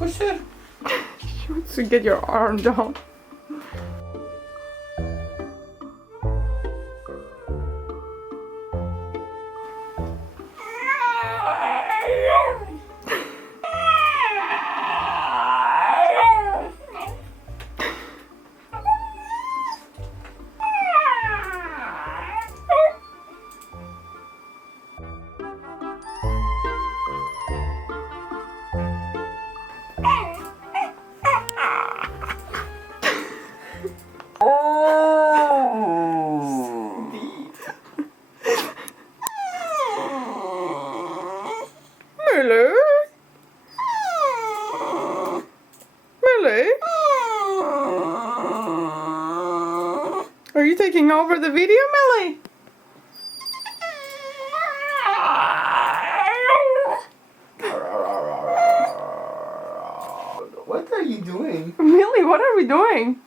Koşur. You want to get your arm down. Millie? Millie? Are you taking over the video, Millie? What are you doing? Millie, what are we doing?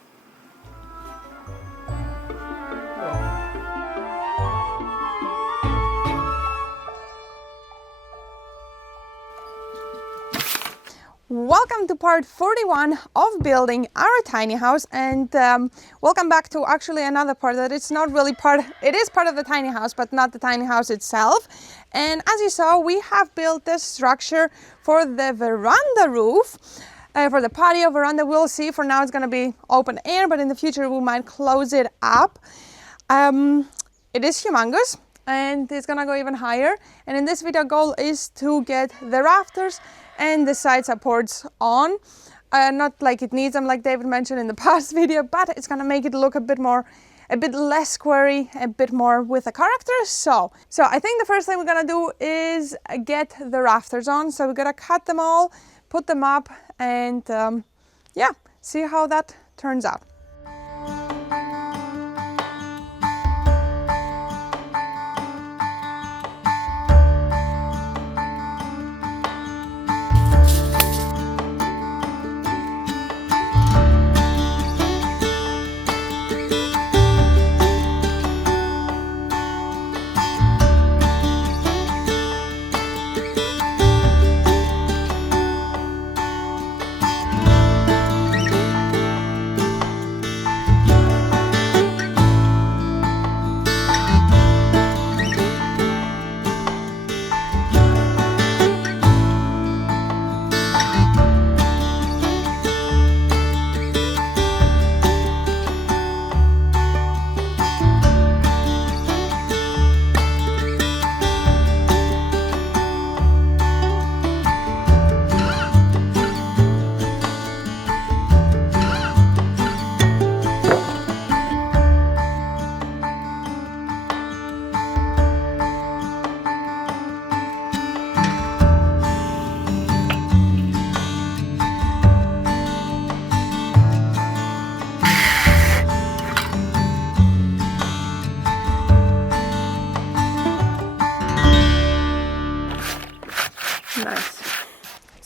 Welcome to part 41 of building our tiny house, and welcome back to actually another part that it's not really part, it is part of the tiny house, but not the tiny house itself. And as you saw, we have built this structure for the veranda roof, for the patio veranda. We'll see. For now it's going to be open air, but in the future we might close it up. It is humongous and it's going to go even higher, and in this video goal is to get the rafters and the side supports on. Not like it needs them, like David mentioned in the past video, but it's gonna make it look a bit less squarey, a bit more with a character. So I think the first thing we're gonna do is get the rafters on. So we're gonna cut them all, put them up, and yeah, see how that turns out.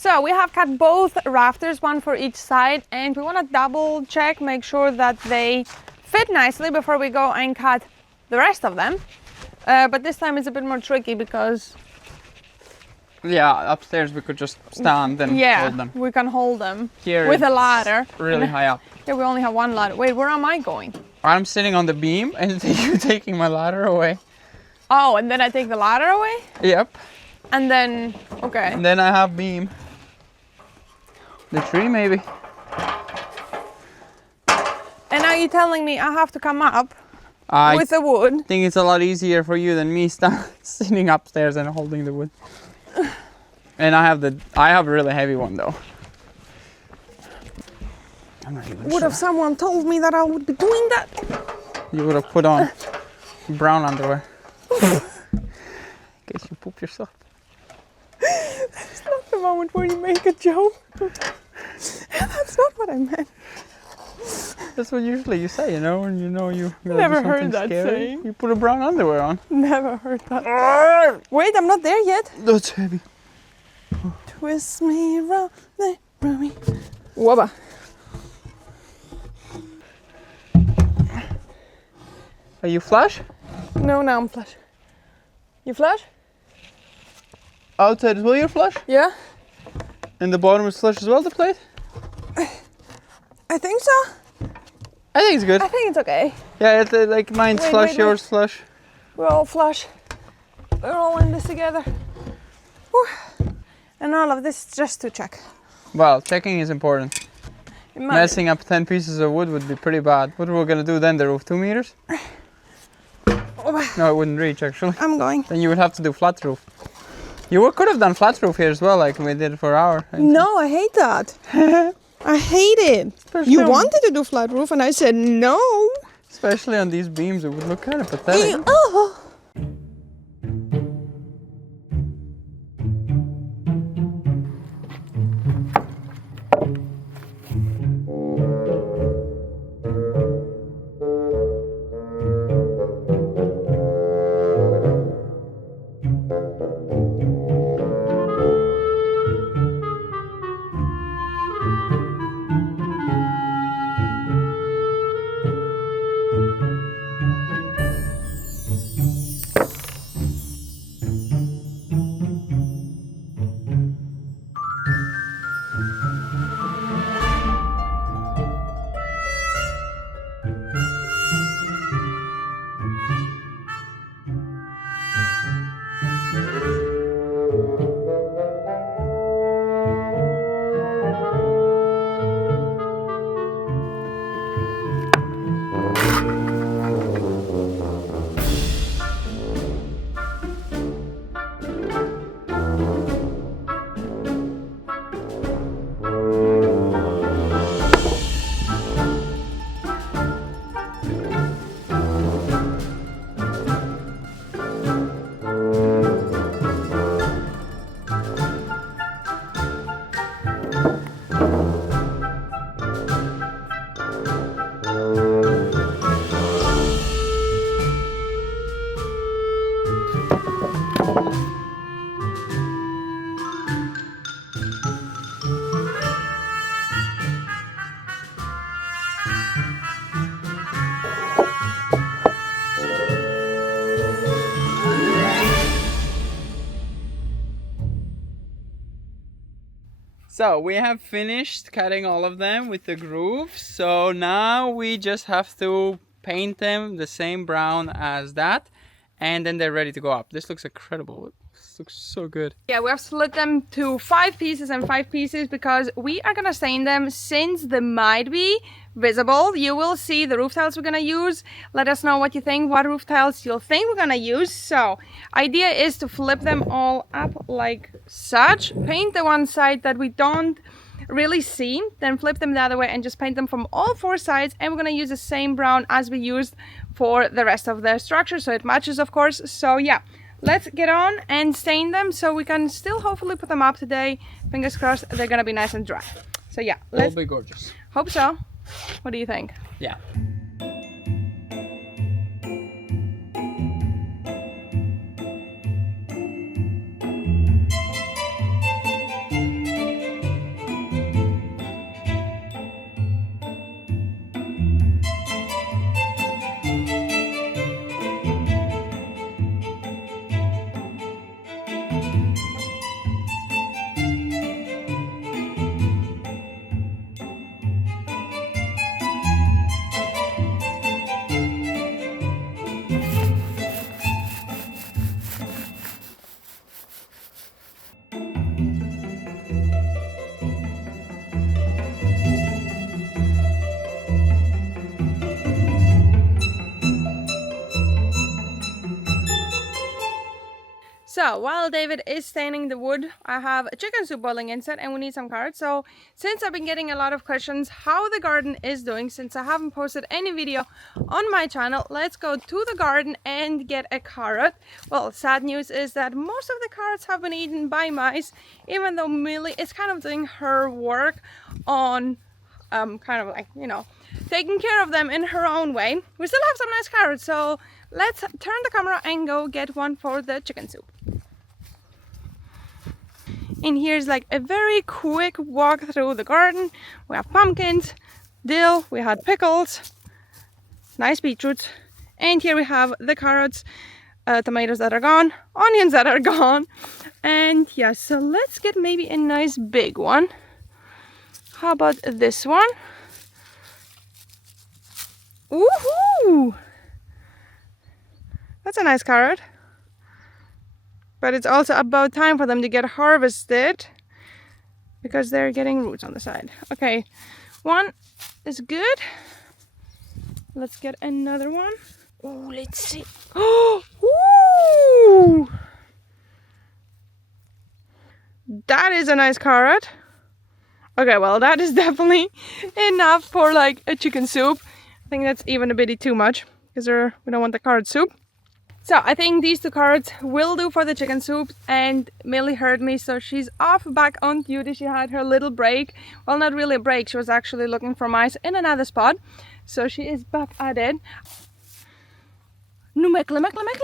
So we have cut both rafters, one for each side, and we want to double check, make sure that they fit nicely before we go and cut the rest of them. But this time it's a bit more tricky because... Yeah, upstairs we could just stand and hold them. We can hold them Here with a ladder. Really high up. Yeah, we only have one ladder. Wait, where am I going? I'm sitting on the beam and you're taking my ladder away. Oh, and then I take the ladder away? Yep. And then, okay. And then I have beam. The tree maybe. And now you're telling me I have to come up with the wood? I think it's a lot easier for you than me sitting upstairs and holding the wood. And I have a really heavy one though. I'm not even Would have someone told me that I would be doing that? You would have put on brown underwear. In case you poop yourself. That's not the moment where you make a joke. That's not what I meant. That's what usually you say, you know, when you know you're gonna Never do heard something that scary. saying. You put a brown underwear on. Never heard that. Wait, I'm not there yet. That's heavy. Twist me round, round me. Wubba. Are you flush? No, now I'm flush. You flush? Outside as well, you're flush? Yeah. And the bottom is flush as well, the plate? I think so. I think it's good. I think it's okay. Yeah, it's like mine's flush, yours flush. We're all flush. We're all in this together. Whew. And all of this just to check. Well, checking is important. Messing up 10 pieces of wood would be pretty bad. What we're gonna do then, the roof? 2 meters? No, it wouldn't reach actually. I'm going. Then you would have to do flat roof. You could have done flat roof here as well, like we did for our. No, I hate that. I hate it. You wanted to do flat roof and I said no. Especially on these beams, it would look kind of pathetic. Oh. So we have finished cutting all of them with the grooves. So now we just have to paint them the same brown as that. And then they're ready to go up. This looks incredible. This looks so good. Yeah, we have split them to 5 pieces and 5 pieces because we are gonna stain them since they might be visible. You will see the roof tiles we're gonna use. Let us know what you think, what roof tiles you'll think we're gonna use. So, idea is to flip them all up like such. Paint the one side that we don't really see, then flip them the other way and just paint them from all 4 sides. And we're gonna use the same brown as we used for the rest of the structure, so it matches, of course. So yeah, let's get on and stain them so we can still hopefully put them up today. Fingers crossed they're gonna be nice and dry. So yeah, let's It'll be gorgeous. hope so. What do you think? Yeah. So while David is staining the wood, I have a chicken soup boiling inside and we need some carrots. So since I've been getting a lot of questions how the garden is doing, since I haven't posted any video on my channel, let's go to the garden and get a carrot. Well, sad news is that most of the carrots have been eaten by mice, even though Millie is kind of doing her work on kind of like, you know, taking care of them in her own way. We still have some nice carrots, so let's turn the camera and go get one for the chicken soup. And here's like a very quick walk through the garden. We have pumpkins, dill, we had pickles, nice beetroots, and here we have the carrots, tomatoes that are gone, onions that are gone, And yeah, so let's get maybe a nice big one. How about this one? Woohoo! That's a nice carrot. But it's also about time for them to get harvested because they're getting roots on the side. Okay, one is good. Let's get another one. Oh, let's see. Oh, woo! That is a nice carrot. Okay, well, that is definitely enough for like a chicken soup. I think that's even a bit too much because we don't want the carrot soup. So I think these 2 carrots will do for the chicken soup, and Millie heard me, so she's off back on duty. She had her little break. Well, not really a break, she was actually looking for mice in another spot. So she is back at it. Nu mekle,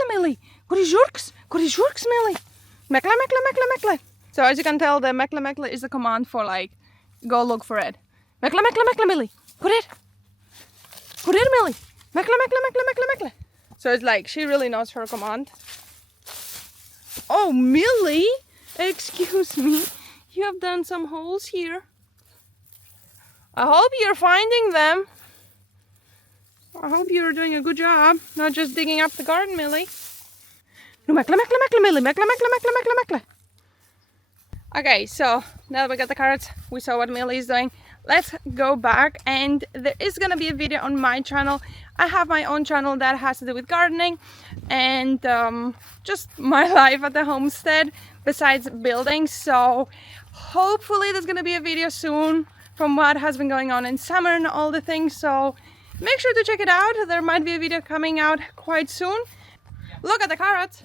Millie. Goeie jurks, Millie. Mekle. So as you can tell, the mekle is the command for like, go look for it. Mekle, Millie. Goeie, Millie. Mekle. So it's like, she really knows her command. Oh, Millie, excuse me. You have done some holes here. I hope you're finding them. I hope you're doing a good job, not just digging up the garden, Millie. No, mekle, Millie. Mekle. Okay, so now that we got the carrots, we saw what Millie is doing. Let's go back, and there is gonna be a video on my channel. I have my own channel that has to do with gardening and just my life at the homestead besides building. So hopefully there's gonna be a video soon from what has been going on in summer and all the things. So make sure to check it out. There might be a video coming out quite soon. Look at the carrots.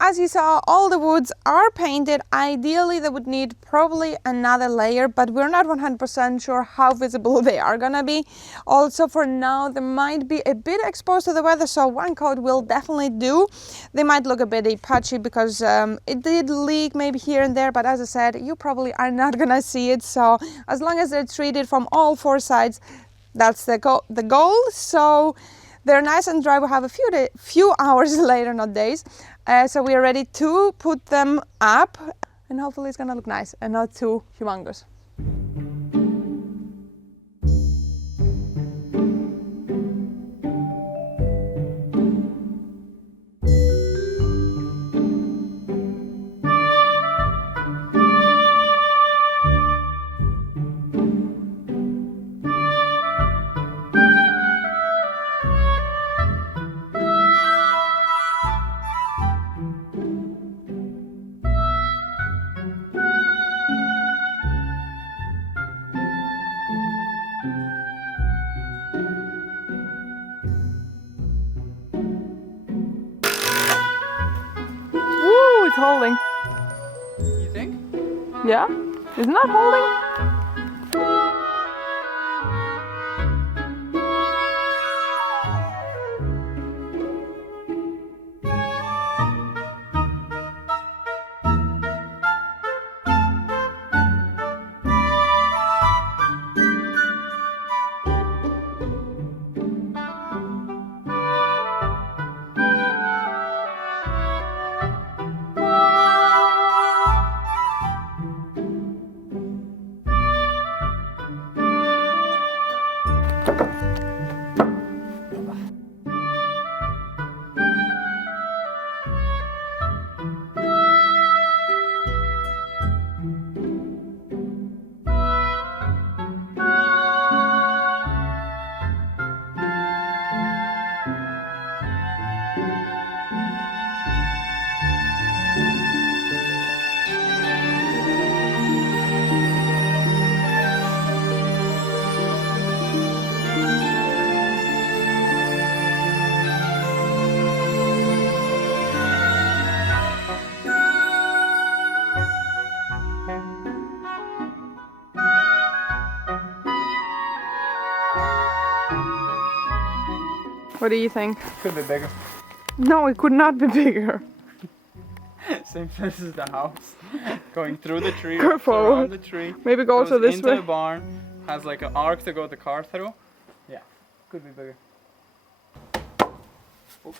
As you saw, all the woods are painted. Ideally, they would need probably another layer, but we're not 100% sure how visible they are gonna be. Also, for now, they might be a bit exposed to the weather, so one coat will definitely do. They might look a bit patchy because it did leak maybe here and there, but as I said, you probably are not gonna see it. So as long as they're treated from all 4 sides, that's the goal. So they're nice and dry. We have a few hours later, not days. So we are ready to put them up, and hopefully it's gonna look nice and not too humongous. Woo, it's holding. You think? Yeah, isn't that holding? What do you think? Could be bigger. No, it could not be bigger. Same size as the house. Going through the tree, Go wraps forward. around the tree. Maybe go goes to this into way. the barn. Has like an arc to go the car through. Yeah, could be bigger. Oops.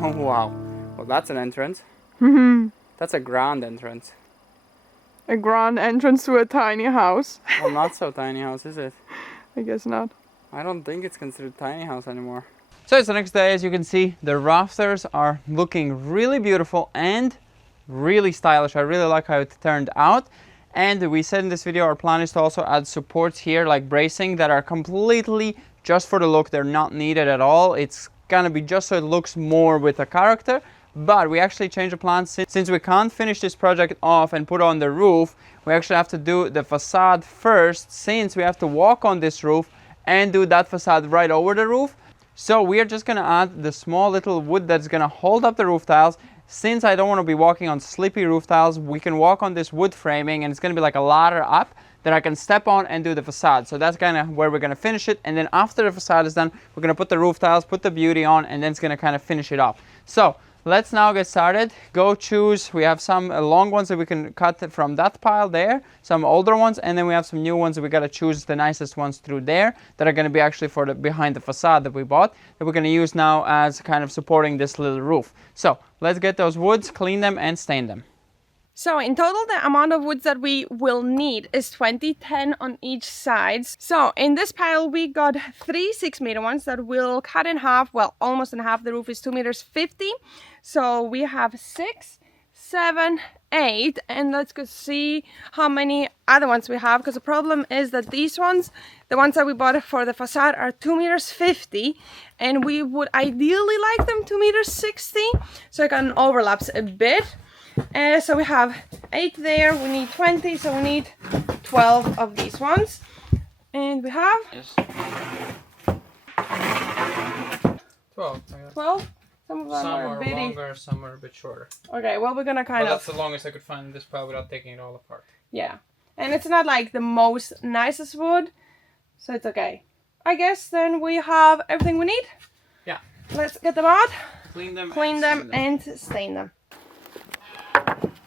Oh wow. Well, that's an entrance. That's a grand entrance. A grand entrance to a tiny house. Well, not so tiny house, is it? I guess not. I don't think it's considered tiny house anymore. So it's the next day. As you can see, the rafters are looking really beautiful and really stylish. I really like how it turned out. And we said in this video, our plan is to also add supports here, like bracing, that are completely just for the look. They're not needed at all. It's gonna be just so it looks more with a character. But we actually changed the plan since we can't finish this project off and put on the roof. We actually have to do the facade first, since we have to walk on this roof and do that facade right over the roof. So we are just gonna add the small little wood that's gonna hold up the roof tiles. Since I don't want to be walking on slippy roof tiles, we can walk on this wood framing, and it's gonna be like a ladder up that I can step on and do the facade. So that's kind of where we're gonna finish it. And then after the facade is done, we're gonna put the roof tiles, put the beauty on, and then it's gonna kind of finish it off. So let's now get started. Go choose. We have some long ones that we can cut from that pile there, some older ones, and then we have some new ones that we gotta choose the nicest ones through there that are gonna be actually for the behind the facade that we bought, that we're gonna use now as kind of supporting this little roof. So let's get those woods, clean them, and stain them. So in total, the amount of woods that we will need is 10 on each side. So in this pile, we got 3 6-meter ones that will cut in half. Well, almost in half. The roof is 2.50 meters. So we have 6, 7, 8, and let's go see how many other ones we have, because the problem is that these ones, the ones that we bought for the facade, are 2.50 meters, and we would ideally like them 2.60 meters, so it kind of overlaps a bit. So we have 8 there, we need 20, so we need 12 of these ones. And we have 12. 12? Some of them Some are are bitty. longer, some are a bit shorter. Okay, well, we're gonna kind But of... that's the longest I could find in this pile without taking it all apart. Yeah. And it's not like the most nicest wood, so it's okay. I guess then we have everything we need. Yeah. Let's get them out, Clean them, and stain them.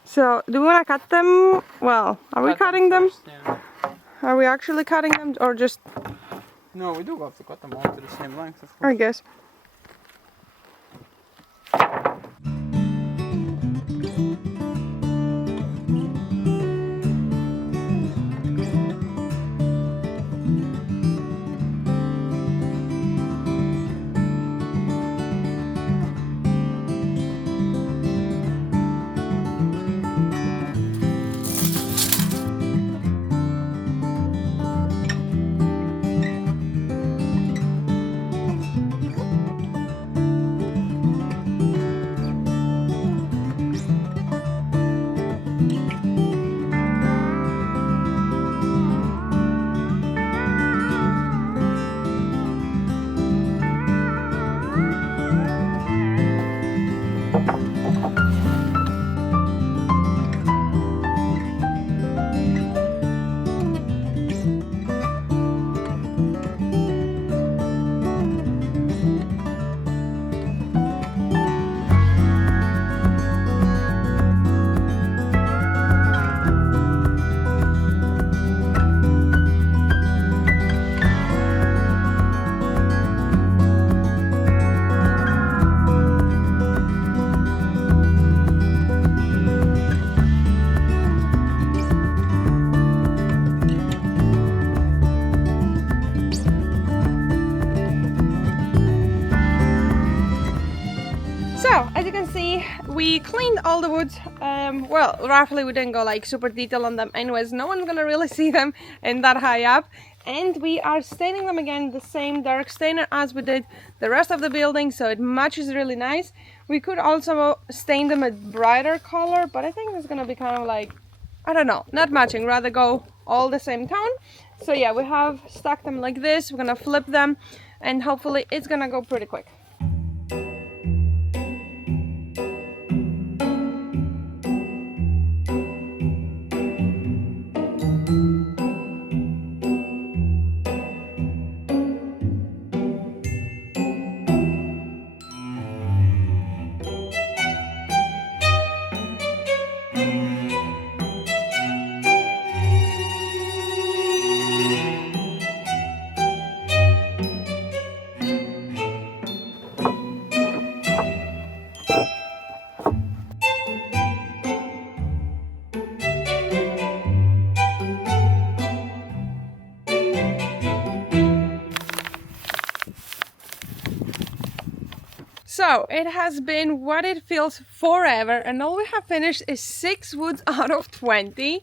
So, do we want to cut them? Well, are we cutting them? First, yeah. Are we actually cutting them, or just... No, we do have to cut them all to the same length, of course. I guess. we cleaned all the woods. Well, roughly we didn't go like super detailed on them anyways. No one's gonna really see them in that high up. And we are staining them again the same dark stainer as we did the rest of the building, so it matches really nice. We could also stain them a brighter color, but I think it's gonna be kind of like, I don't know, not matching, rather go all the same tone. So yeah, we have stacked them like this. We're gonna flip them and hopefully it's gonna go pretty quick. So it has been what it feels forever, and all we have finished is 6 woods out of 20.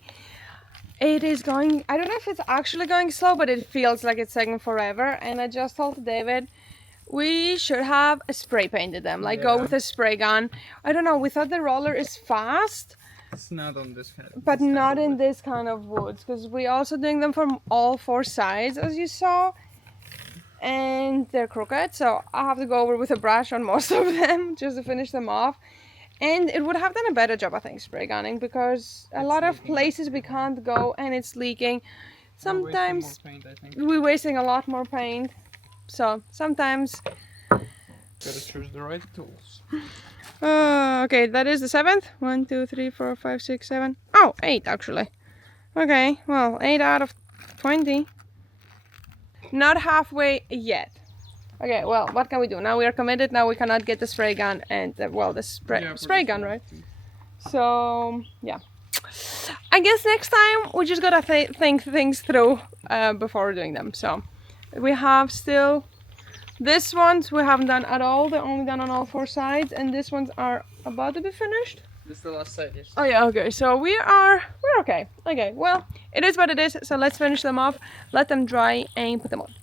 It is going, I don't know if it's actually going slow, but it feels like it's taking forever. And I just told David we should have spray painted them, like go with a spray gun. I don't know, we thought the roller is fast. It's not on this kind of, but not in this kind of woods, because we also doing them from all 4 sides, as you saw. And they're crooked, so I have to go over with a brush on most of them just to finish them off. And it would have done a better job, I think, spray gunning, because a lot of places we can't go and it's leaking. Sometimes we're wasting a lot more paint, so sometimes gotta choose the right tools. Okay, that is the 7th. 1, 2, 3, 4, 5, 6, 7. Oh, 8 actually. Okay, well, 8 out of 20. Not halfway yet. Okay, well, what can we do? Now we are committed. Now we cannot get the spray gun and, well, the spray gun, right? So, yeah. I guess next time we just gotta think things through before doing them. So, we have still... These ones we haven't done at all. They're only done on all 4 sides. And these ones are about to be finished. This is the last side, yes. Oh yeah, okay, so we're okay. Okay, well, it is what it is, so let's finish them off, let them dry, and put them on.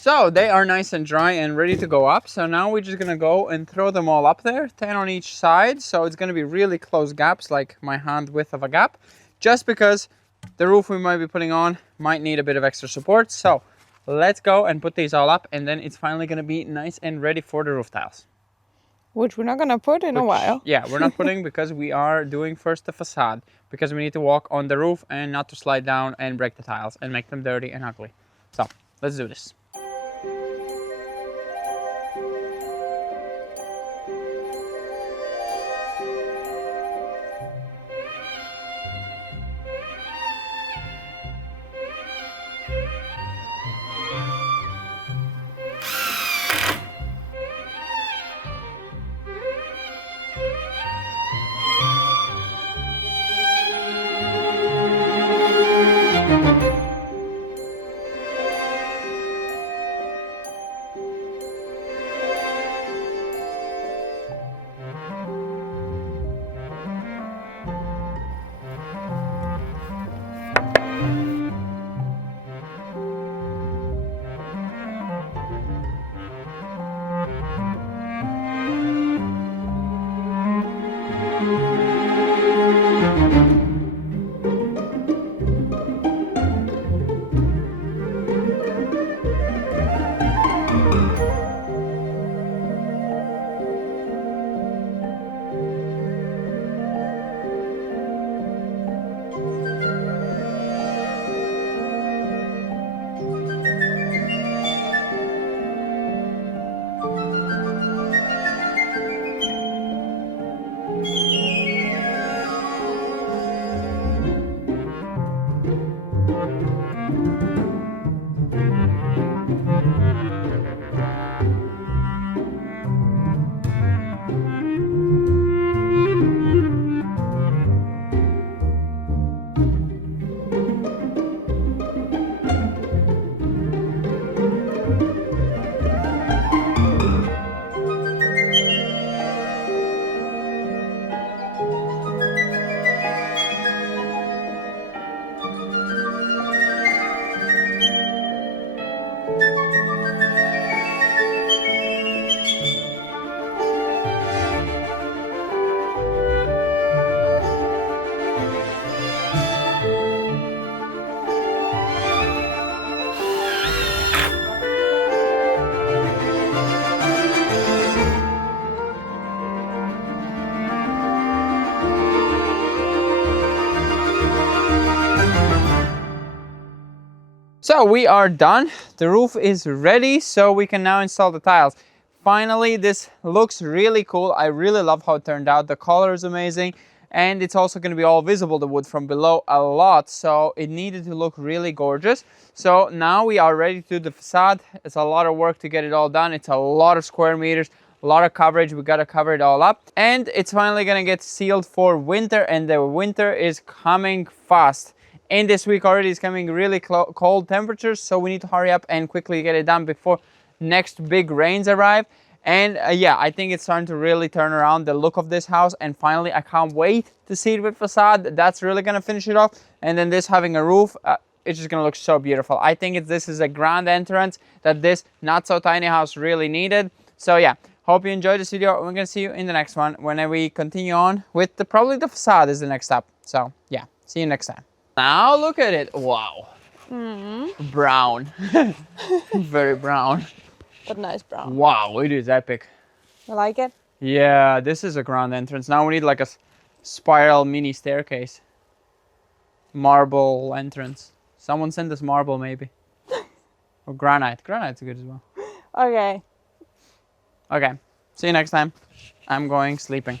So they are nice and dry and ready to go up. So now we're just gonna go and throw them all up there, 10 on each side. So it's gonna be really close gaps, like my hand width of a gap, just because the roof we might be putting on might need a bit of extra support. So let's go and put these all up, and then it's finally gonna be nice and ready for the roof tiles. Which we're not gonna put in a while. Yeah, we're not putting because we are doing first the facade, because we need to walk on the roof and not to slide down and break the tiles and make them dirty and ugly. So let's do this. So we are done. The roof is ready, so we can now install the tiles. Finally, this looks really cool. I really love how it turned out. The color is amazing, and it's also going to be all visible, the wood from below a lot, so it needed to look really gorgeous. So now we are ready to do the facade. It's a lot of work to get it all done. It's a lot of square meters, a lot of coverage. We got to cover it all up, and it's finally going to get sealed for winter, and the winter is coming fast. And this week already is coming really cold temperatures, so we need to hurry up and quickly get it done before next big rains arrive. And yeah, I think it's starting to really turn around the look of this house, and finally I can't wait to see it with facade. That's really gonna finish it off. And then this having a roof, it's just gonna look so beautiful. I think this is a grand entrance that this not so tiny house really needed. So yeah, hope you enjoyed this video. We're gonna see you in the next one when we continue on with probably the facade is the next step. So yeah, see you next time. Now look at it. Wow. Brown. Very brown. But nice brown. Wow, it is epic. You like it? Yeah, this is a grand entrance. Now we need like a spiral mini staircase. Marble entrance. Someone send us marble maybe. Or granite. Granite's good as well. Okay. Okay, see you next time. I'm going sleeping.